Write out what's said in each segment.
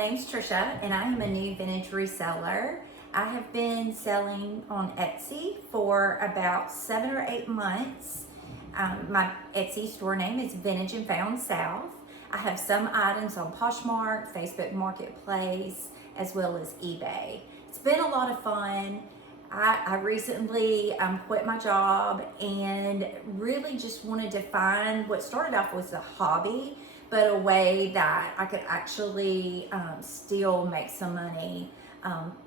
name's Trisha and I am a new vintage reseller. I have been selling on Etsy for about 7 or 8 months. My Etsy store name is Vintage and Found South. I have some items on Poshmark, Facebook Marketplace, as well as eBay. It's been a lot of fun. I recently quit my job and really just wanted to find what started off was a hobby, but a way that I could actually still make some money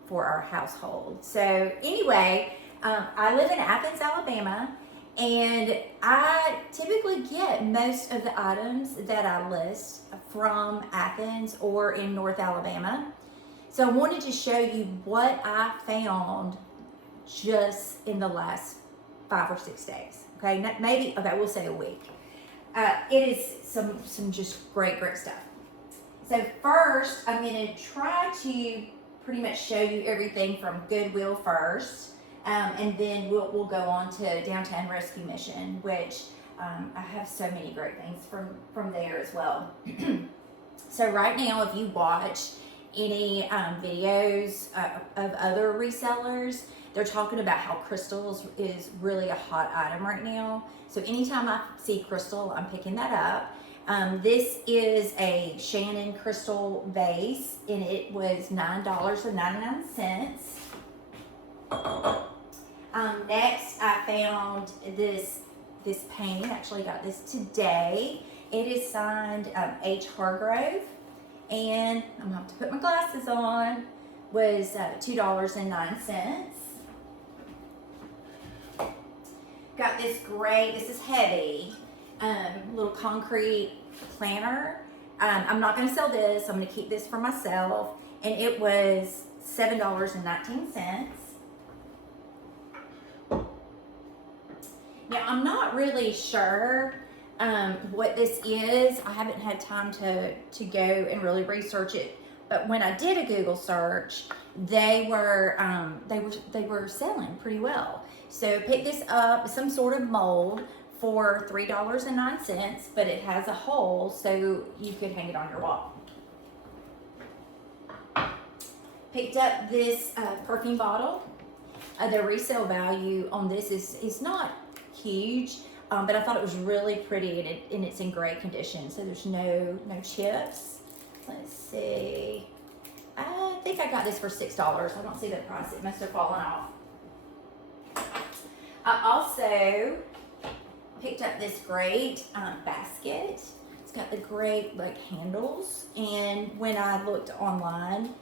for our household. So anyway, I live in Athens, Alabama, and I typically get most of the items that I list from Athens or in North Alabama. So I wanted to show you what I found just in the last 5 or 6 days. Okay, maybe, okay, we'll say a week. It is some just great stuff. So first, I'm going to try to pretty much show you everything from Goodwill first, and then we'll go on to Downtown Rescue Mission, which I have so many great things from there as well. So right now, if you watch any videos of other resellers, they're talking about how crystals is really a hot item right now. So anytime I see crystal, I'm picking that up. This is a Shannon crystal vase, and it was $9.99. Next, I found this painting. Actually got this today. It is signed H. Hargrove, and I'm gonna have to put my glasses on. Was $2.09. Got this great, this is heavy, little concrete planter. I'm not going to sell this. I'm going to keep this for myself. And it was $7.19. Now, I'm not really sure what this is. I haven't had time to go and really research it. But when I did a Google search, they were selling pretty well. So pick this up, some sort of mold for $3.09, but it has a hole so you could hang it on your wall. Picked up this perfume bottle. The resale value on this is not huge, but I thought it was really pretty, and it's in great condition. So there's no chips. Let's see. I think I got this for $6. I don't see the price. It must have fallen off. I also picked up this great basket. It's got the great handles, and when I looked online,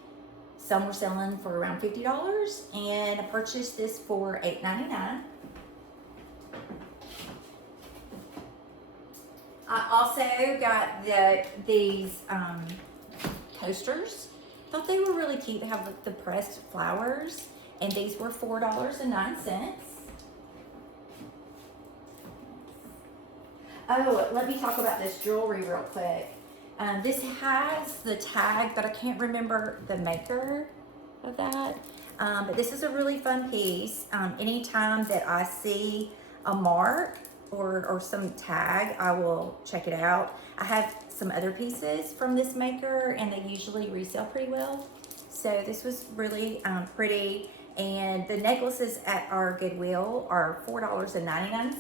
some were selling for around $50, and I purchased this for $8.99. I also got these coasters. Thought they were really cute. They have the pressed flowers, and these were $4.09. Oh, let me talk about this jewelry real quick. This has the tag, but I can't remember the maker of that. But this is a really fun piece. Anytime that I see a mark or some tag, I will check it out. I have some other pieces from this maker, and they usually resell pretty well. So this was really pretty. And the necklaces at our Goodwill are $4.99.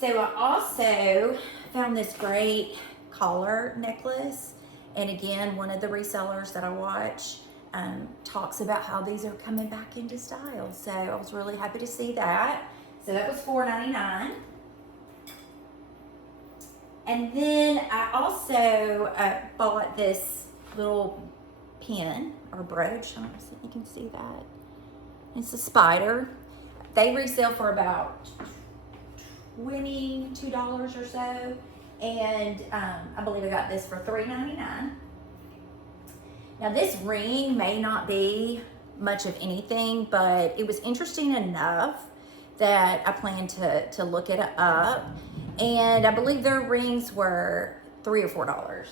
So I also found this great collar necklace. And again, one of the resellers that I watch talks about how these are coming back into style. So I was really happy to see that. So that was $4.99. And then I also bought this little pin or brooch. I don't know if you can see that. It's a spider. They resell for about $22 or so. And I believe I got this for $3.99. Now this ring may not be much of anything, but it was interesting enough that I plan to look it up. And I believe their rings were $3 or $4.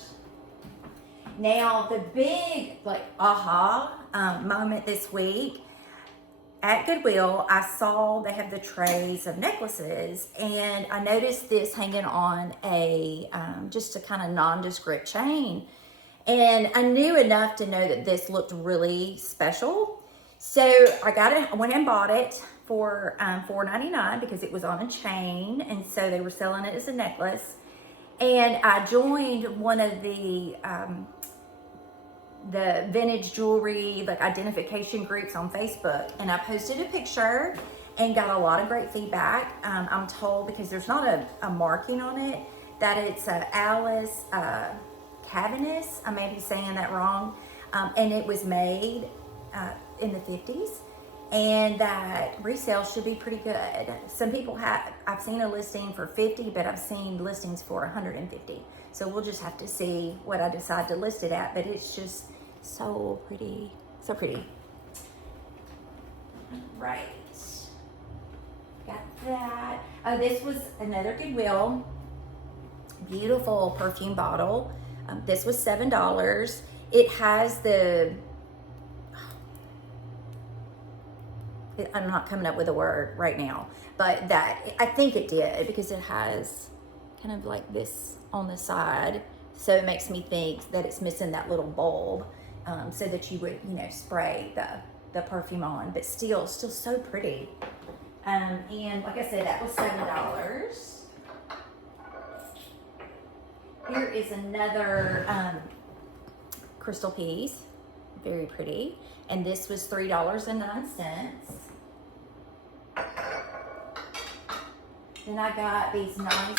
Now the big aha moment this week at Goodwill, I saw they have the trays of necklaces, and I noticed this hanging on a just a kind of nondescript chain. And I knew enough to know that this looked really special. So I got it, I went and bought it for $4.99 because it was on a chain. And so they were selling it as a necklace. And I joined one of the vintage jewelry like identification groups on Facebook, and I posted a picture and got a lot of great feedback. I'm told, because there's not a marking on it, that it's Alice Cavanis. I may be saying that wrong. And it was made in the 50s, and that resale should be pretty good. Some people I've seen a listing for 50, but I've seen listings for 150. So we'll just have to see what I decide to list it at, but it's just so pretty, so pretty. Right, got that. Oh, this was another Goodwill, beautiful perfume bottle. This was $7. It has I'm not coming up with a word right now, but that, I think it did, because it has kind of like this on the side. So it makes me think that it's missing that little bulb, so that you would, spray the perfume on, but still so pretty. And like I said, that was $7. Here is another crystal piece, very pretty. And this was $3.09. Then I got these nice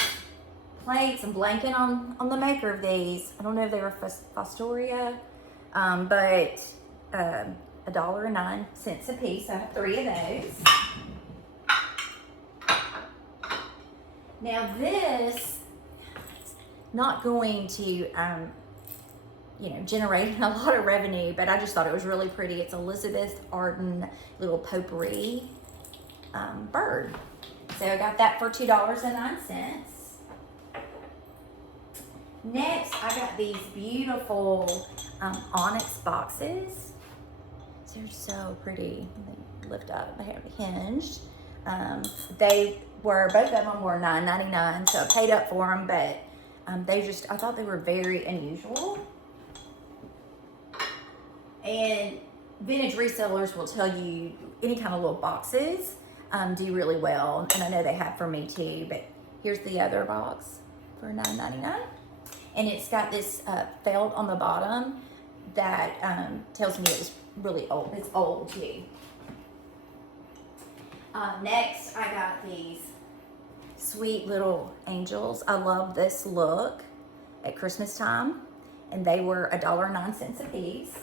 plates. I'm blanking on the maker of these. I don't know if they were Fostoria, but $1.09 a piece. I have 3 of those. Now this, not going to generate a lot of revenue, but I just thought it was really pretty. It's Elizabeth Arden little potpourri bird. So I got that for $2.09. Next, I got these beautiful onyx boxes. They're so pretty. They lift up, they have hinged. Both of them were $9.99, so I paid up for them, but I thought they were very unusual. And vintage resellers will tell you any kind of little boxes do really well, and I know they have for me too. But here's the other box for $9.99, and it's got this felt on the bottom that tells me it was really old. It's old too. Next, I got these sweet little angels. I love this look at Christmas time, and they were $1.09 a piece.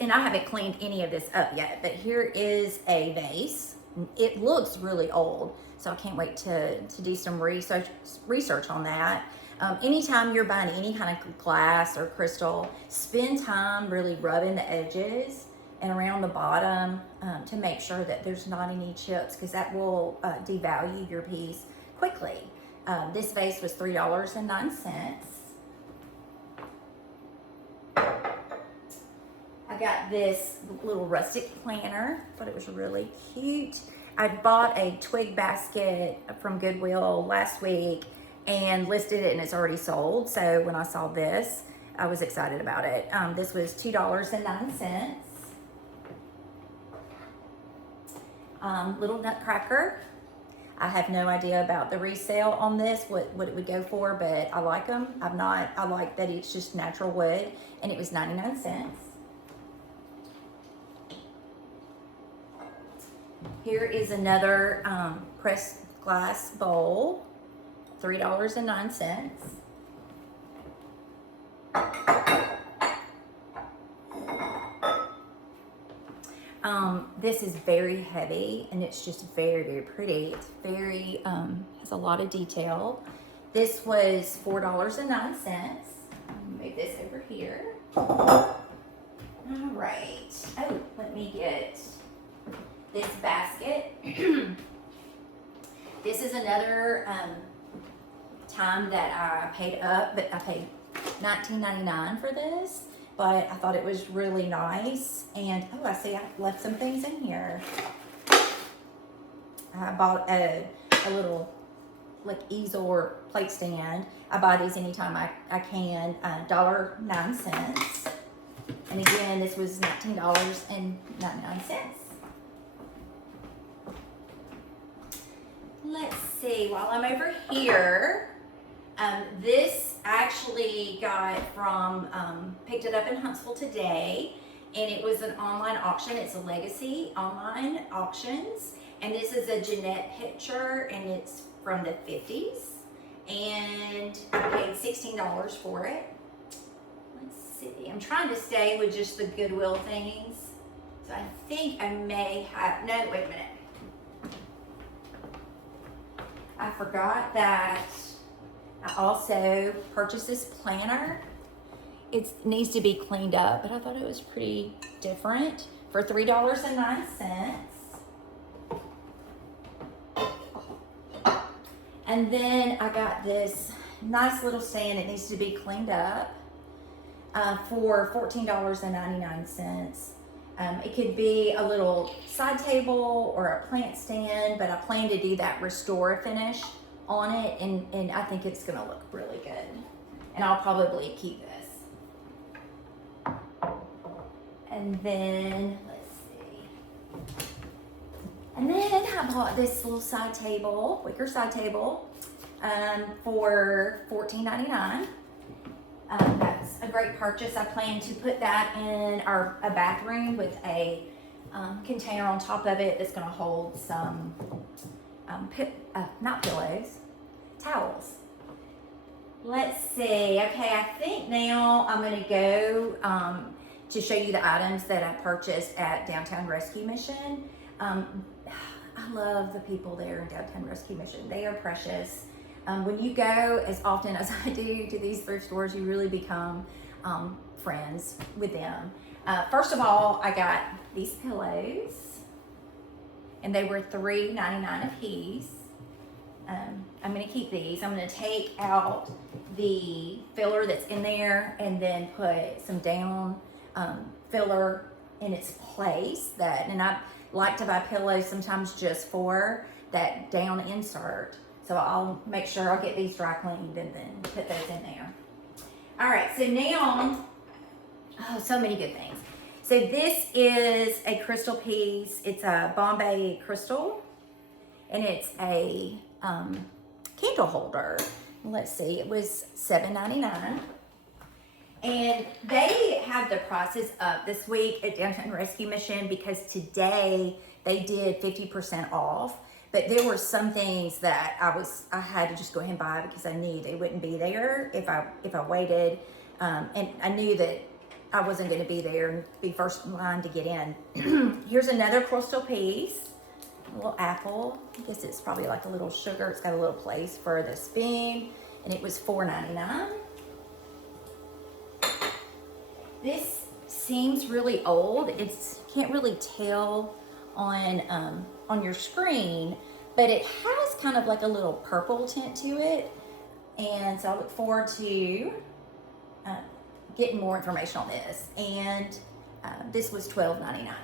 And I haven't cleaned any of this up yet, but here is a vase. It looks really old, so I can't wait to do some research on that. Anytime you're buying any kind of glass or crystal, spend time really rubbing the edges and around the bottom to make sure that there's not any chips, because that will devalue your piece quickly. This vase was $3.09. I got this little rustic planner. Thought it was really cute. I bought a twig basket from Goodwill last week and listed it, and it's already sold. So when I saw this, I was excited about it. This was $2.09. Little nutcracker. I have no idea about the resale on this, what it would go for, but I like them. I like that it's just natural wood, and it was 99 cents. Here is another pressed glass bowl, $3.09. This is very heavy, and it's just very, very pretty. It's very, has a lot of detail. This was $4.09. Move this over here. All right. Oh, let me get this basket. This is another time that I paid up, but I paid $19.99 for this, but I thought it was really nice. And oh, I see I left some things in here. I bought a little like easel or plate stand. I buy these anytime I can. $1.09. And again, this was $19.99. Let's see, while I'm over here, this actually got from, picked it up in Huntsville today, and it was an online auction. It's a Legacy online auctions, and this is a Jeanette picture, and it's from the 50s, and I paid $16 for it. Let's see, I'm trying to stay with just the Goodwill things, so I think I may have, no, wait a minute. I forgot that I also purchased this planner. It needs to be cleaned up, but I thought it was pretty different for $3.09. And then I got this nice little stand. It needs to be cleaned up for $14.99. It could be a little side table or a plant stand, but I plan to do that restore finish on it, and I think it's gonna look really good. And I'll probably keep this. And then, let's see. And then I bought this little side table, wicker side table, for $14.99. That's a great purchase. I plan to put that in a bathroom with a container on top of it that's going to hold some, not pillows, towels. Let's see. Okay, I think now I'm going to go to show you the items that I purchased at Downtown Rescue Mission. I love the people there in Downtown Rescue Mission. They are precious. When you go as often as I do to these thrift stores, you really become friends with them. First of all, I got these pillows, and they were $3.99 a piece. I'm gonna keep these. I'm gonna take out the filler that's in there and then put some down filler in its place. And I like to buy pillows sometimes just for that down insert. So I'll make sure I'll get these dry cleaned and then put those in there. All right, so now, oh, so many good things. So this is a crystal piece. It's a Bombay crystal, and it's a candle holder. Let's see, it was $7.99. And they have the prices up this week at Downtown Rescue Mission because today they did 50% off. But there were some things that I had to just go ahead and buy because I knew they wouldn't be there if I waited, and I knew that I wasn't going to be there and be first in line to get in. Here's another crystal piece, a little apple. I guess it's probably like a little sugar. It's got a little place for the spoon, and it was $4.99. This seems really old. Can't really tell on your screen, but it has kind of like a little purple tint to it, and so I look forward to getting more information on this. And this was $12.99,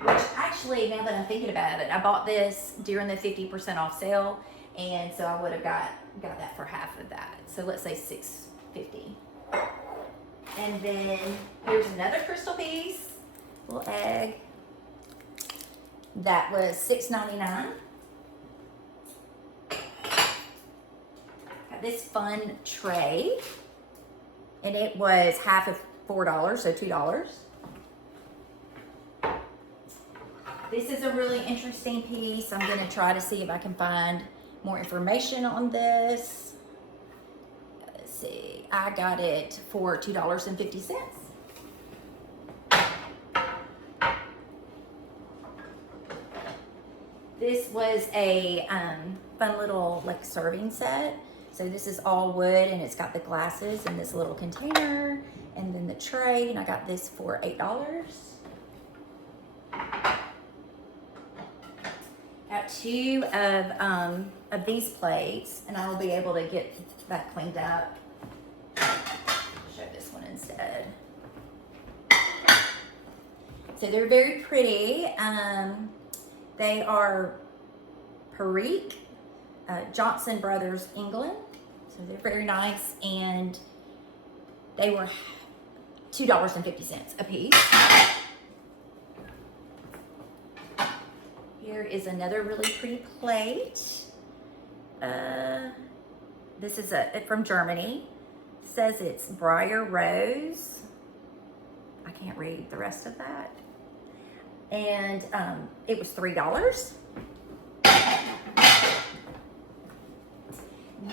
which actually, now that I'm thinking about it, I bought this during the 50% off sale, and so I would have got that for half of that. So let's say $6.50. And then here's another crystal piece, little egg. That was $6.99. Got this fun tray, and it was half of $4, so $2. This is a really interesting piece. I'm going to try to see if I can find more information on this. Let's see. I got it for $2.50. This was a fun little like serving set. So this is all wood, and it's got the glasses in this little container, and then the tray, and I got this for $8. Got two of these plates, and I will be able to get that cleaned up. Show this one instead. So they're very pretty. They are Perique, Johnson Brothers, England. So they're very nice, and they were $2.50 a piece. Here is another really pretty plate. This is from Germany. It says it's Briar Rose. I can't read the rest of that. And it was $3.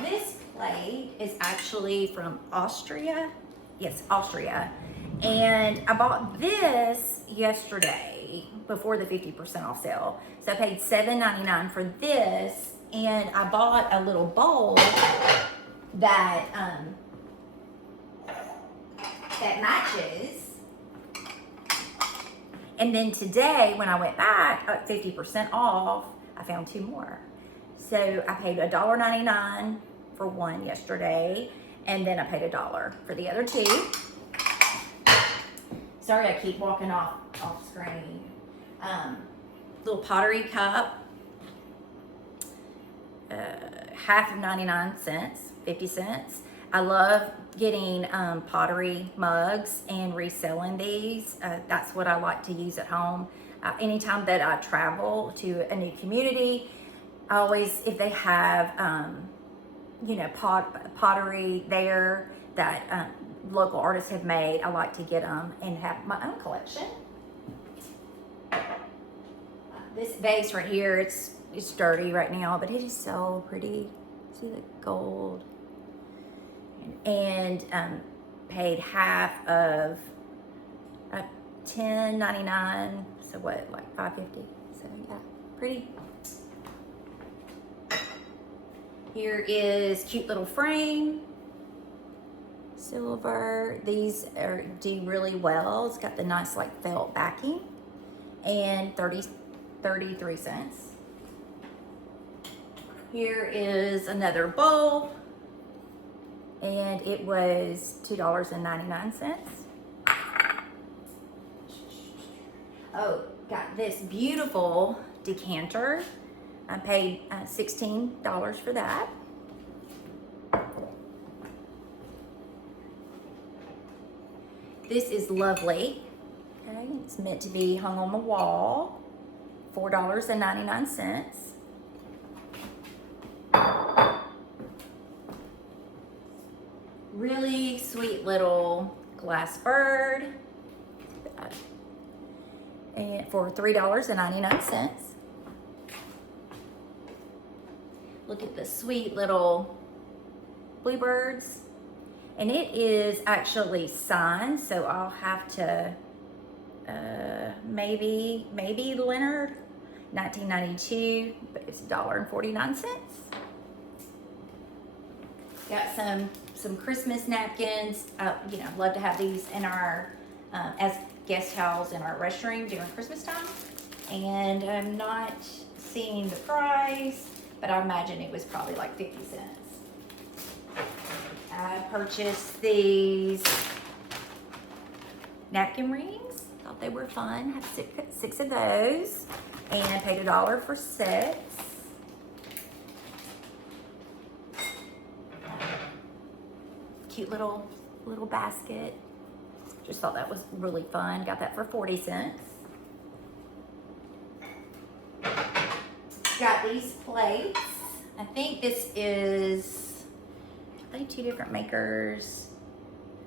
This plate is actually from Austria. Yes, Austria. And I bought this yesterday before the 50% off sale. So I paid $7.99 for this, and I bought a little bowl that that matches. And then today, when I went back at 50% off, I found two more. So I paid $1.99 for one yesterday, and then I paid $1 for the other two. Sorry, I keep walking off screen. Little pottery cup, half of 99 cents, 50 cents. I love getting pottery mugs and reselling these. That's what I like to use at home. Anytime that I travel to a new community, I always, if they have, you know, pottery there that local artists have made, I like to get them and have my own collection. This vase right here, it's dirty right now, but it is so pretty. See the gold. And paid half of $10.99. So what, like $5.50? So yeah, pretty. Here is cute little frame. Silver. These do really well. It's got the nice like felt backing. And 33 cents. Here is another bowl, and it was $2.99. Oh, got this beautiful decanter. I paid $16 for that. This is lovely. Okay, it's meant to be hung on the wall. $4.99. Really sweet little glass bird, and for $3.99. Look at the sweet little bluebirds, and it is actually signed, so I'll have to maybe Leonard, 1992, but it's $1.49. Got some Christmas napkins. You know, love to have these in our as guest towels in our restroom during Christmas time. And I'm not seeing the price, but I imagine it was probably like 50 cents. I purchased these napkin rings. Thought they were fun. Have six of those, and paid $1 for 6. Cute little basket. Just thought that was really fun. Got that for 40 cents. Got these plates. I think this is, are they two different makers?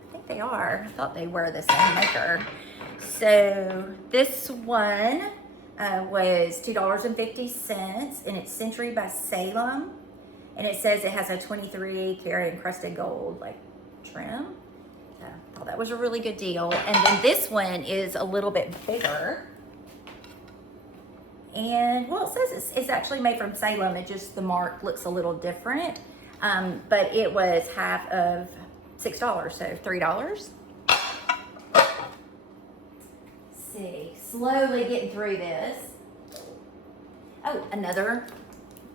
I think they are. I thought they were the same maker. So this one was $2.50, and it's Century by Salem. And it says it has a 23 karat encrusted gold like trim. So I thought that was a really good deal. And then this one is a little bit bigger. And well, it says it's actually made from Salem. It just, the mark looks a little different. But it was half of $6, so $3. Let's see, slowly getting through this. Oh, another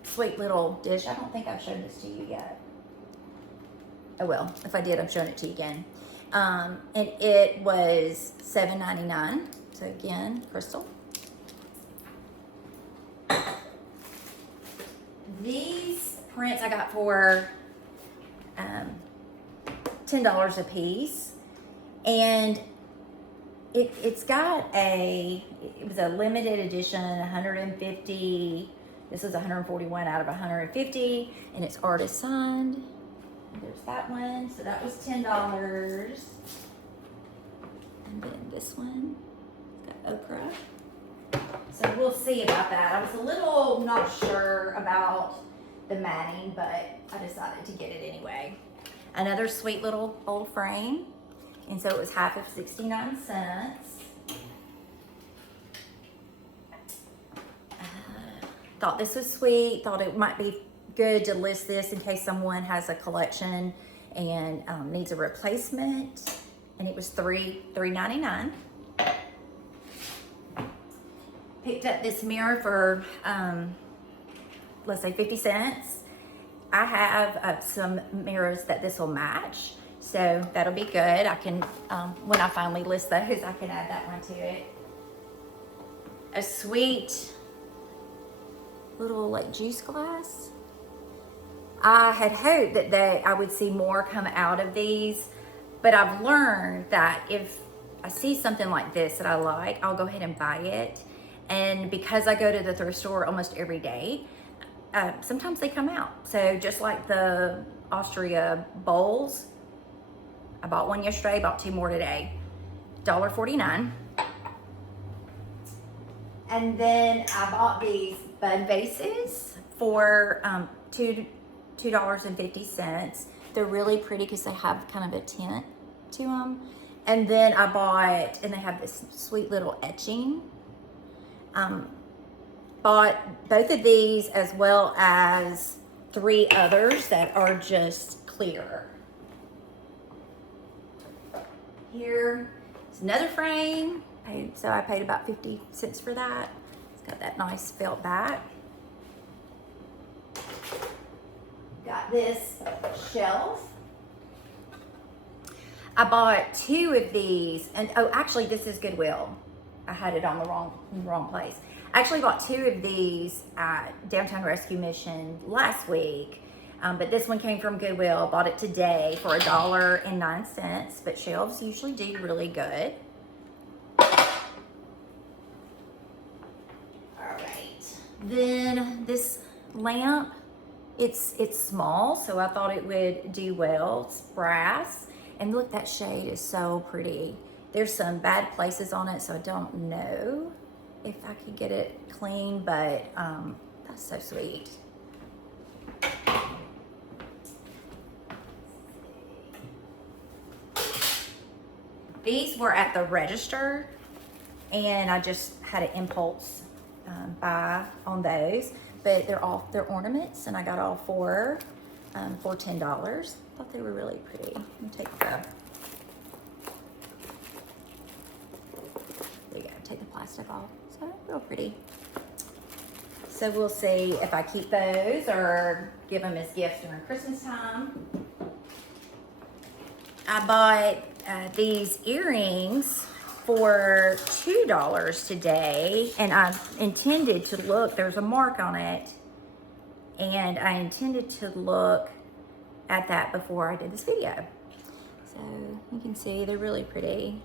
sweet little dish. I don't think I've shown this to you yet. Oh well, if I did, I'm showing it to you again. And it was $7.99. So again, crystal. These prints I got for $10 a piece, and it's got it was a limited edition, 150. This was 141 out of 150, and it's artist signed. There's that one, so that was $10. And then this one, it's got okra. So we'll see about that. I was a little not sure about the matting, but I decided to get it anyway. Another sweet little old frame. And so it was half of 69 cents. Thought this was sweet. Thought it might be good to list this in case someone has a collection and needs a replacement. And it was $3.99. Picked up this mirror for, let's say 50 cents. I have some mirrors that this will match, so that'll be good. I can, when I finally list those, I can add that one to it. A sweet little like juice glass. I had hoped that I would see more come out of these, but I've learned that if I see something like this that I like, I'll go ahead and buy it. And because I go to the thrift store almost every day, sometimes they come out. So just like the Austria bowls, I bought one yesterday, bought 2 more today. $1.49. And then I bought these bud vases for $2.50. They're really pretty because they have kind of a tint to them. And then I bought, and they have this sweet little etching. Bought both of these as well as 3 others that are just clear. Here is another frame. So I paid about 50 cents for that. It's got that nice felt back. Got this shelf. I bought 2 of these, and oh, actually this is Goodwill. I had it on the wrong place. I actually bought 2 of these at Downtown Rescue Mission last week, but this one came from Goodwill. Bought it today for $1.09, but shelves usually do really good. All right, then this lamp, it's small, so I thought it would do well. It's brass, and look, that shade is so pretty. There's some bad places on it, so I don't know if I could get it clean, but that's so sweet. These were at the register, and I just had an impulse buy on those, but they're ornaments, and I got all 4 for $10. Thought they were really pretty. Let me take the plastic off. So real pretty. So we'll see if I keep those or give them as gifts during Christmas time. I bought these earrings for $2 today, and I intended to look, there's a mark on it, and I intended to look at that before I did this video. So you can see they're really pretty.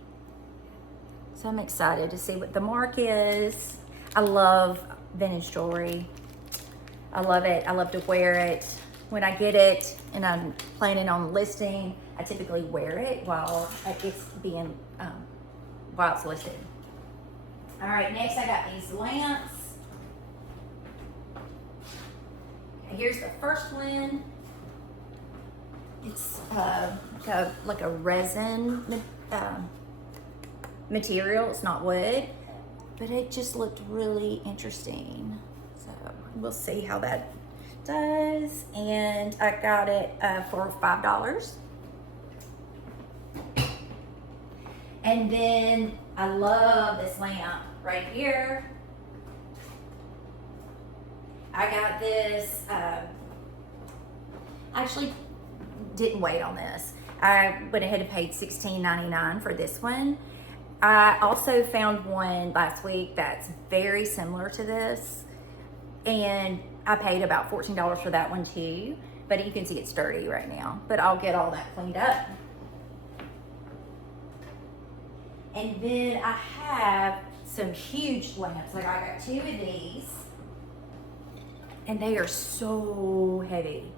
So I'm excited to see what the mark is. I love vintage jewelry. I love it. I love to wear it. When I get it and I'm planning on listing, I typically wear it while it's being, while it's listed. All right, next I got these lamps. Okay, here's the first one. It's like a resin material. It's not wood, but it just looked really interesting. So we'll see how that does. And I got it for $5. And then I love this lamp right here. I got this, actually didn't wait on this. I went ahead and paid $16.99 for this one. I also found one last week that's very similar to this, and I paid about $14 for that one too, but you can see it's dirty right now, but I'll get all that cleaned up. And then I have some huge lamps. Like I got 2 of these, and they are so heavy,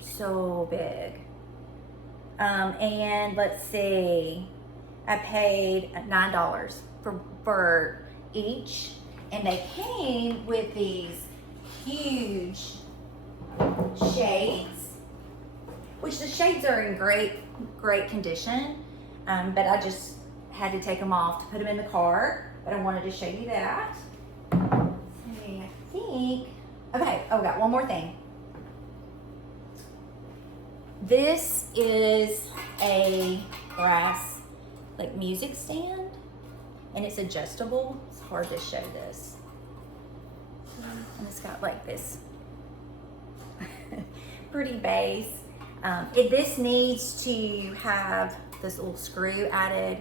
so big. And let's see, I paid $9 for each, and they came with these huge shades, which the shades are in great condition, but I just had to take them off to put them in the car, but I wanted to show you that. See, I think, okay, oh, got one more thing. This is a brass like music stand, and it's adjustable. It's hard to show this. And it's got like this pretty base. This needs to have this little screw added.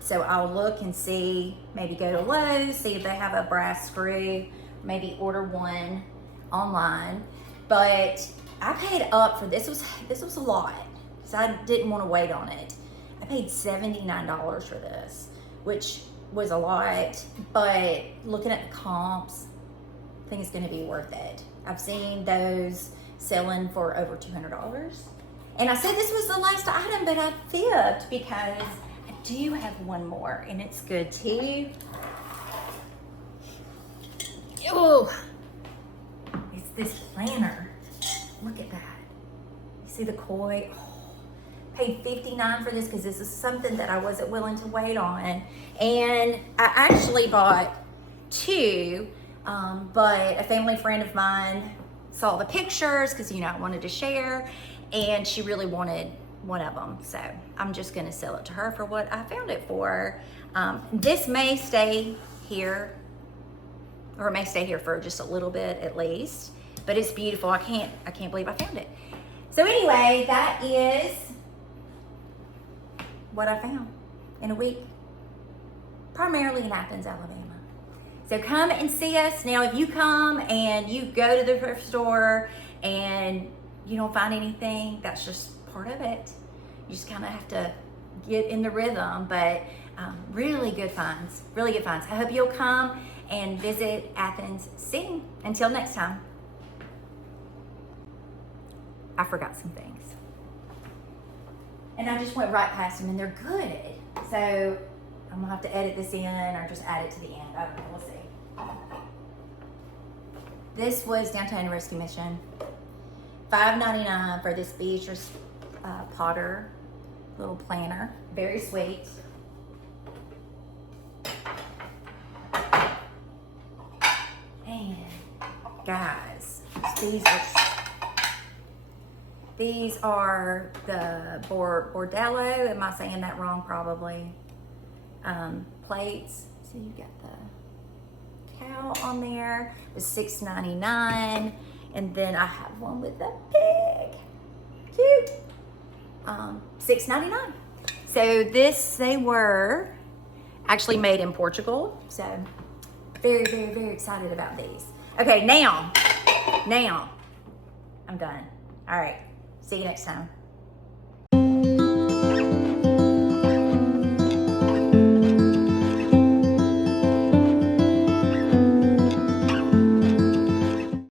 So I'll look and see, maybe go to Lowe's, see if they have a brass screw, maybe order one online. But I paid up for this. This was a lot, because I didn't want to wait on it. I paid $79 for this, which was a lot, but looking at the comps, I think it's going to be worth it. I've seen those selling for over $200. And I said this was the last item, but I fibbed because I do have one more, and it's good too. Oh, it's this planner. Look at that. You see the koi? Oh, paid $59 for this because this is something that I wasn't willing to wait on. And I actually bought 2, but a family friend of mine saw the pictures because, you know, I wanted to share, and she really wanted one of them. So I'm just gonna sell it to her for what I found it for. This may stay here, or it may stay here for just a little bit at least, but it's beautiful. I can't believe I found it. So anyway, that is what I found in a week, primarily in Athens, Alabama. So come and see us. Now, if you come and you go to the thrift store and you don't find anything, that's just part of it. You just kind of have to get in the rhythm, but really good finds, really good finds. I hope you'll come and visit Athens soon. Until next time. I forgot some things. And I just went right past them, and they're good. So I'm gonna have to edit this in or just add it to the end. I don't know, we'll see. This was Downtown Rescue Mission. $5.99 for this Beatrice Potter little planner. Very sweet. And guys, these are the Bordello, am I saying that wrong? Probably. Plates. So you got the cow on there. It was $6.99. And then I have one with the pig. Cute. $6.99. So they were actually made in Portugal. So very, very, very excited about these. Okay, now, I'm done. All right, see you next time.